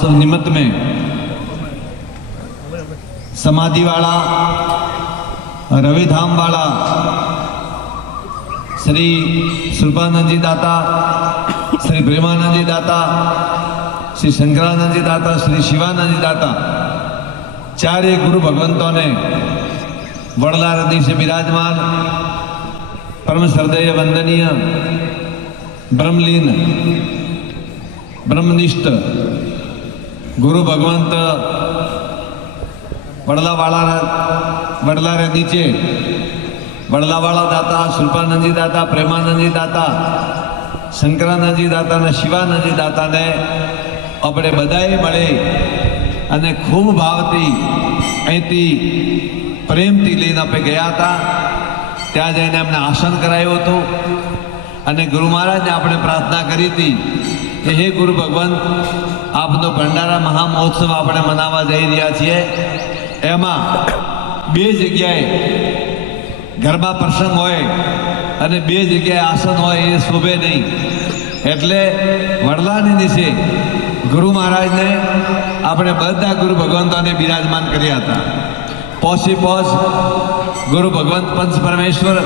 महोत्सव निमित्त में समाधि वाला रविधाम वाला श्री सुल्पानंद जी दाता, श्री प्रेमानंद जी दाता, श्री शंकरानंद जी दाता, श्री शिवानंद जी दाता, चारे गुरु भगवंतों ने वड़ला हृदय से विराजमान परम श्रद्धेय वंदनीय ब्रह्मलीन ब्रह्मनिष्ठ गुरु भगवंत वड़ला रे नीचे वड़लावाला दाता, सुल्पानंद जी दाता, प्रेमानंद जी दाता, शंकरानंद जी दाता ने शिवानंद जी दाता ने अपने बधाई મળે અને ખૂબ ભાવથી અહીંથી પ્રેમથી લઈને આપણે ગયા હતા। ત્યાં જઈને અમને આસન કરાયું હતું અને ગુરુ મહારાજને આપણે પ્રાર્થના કરી હતી કે હે ગુરુ ભગવાન, આપનો ભંડારા મહામહોત્સવ આપણે મનાવવા જઈ રહ્યા છીએ। એમાં બે જગ્યાએ ગરબા પ્રસંગ હોય અને બે જગ્યાએ આસન હોય એ શોભે નહીં, એટલે વડલાની નીચે ગુરુ મહારાજને આપણે બધા ગુરુ ભગવંતોને બિરાજમાન કર્યા હતા। પોસી પોસ ગુરુ ભગવંત પંચ પરમેશ્વર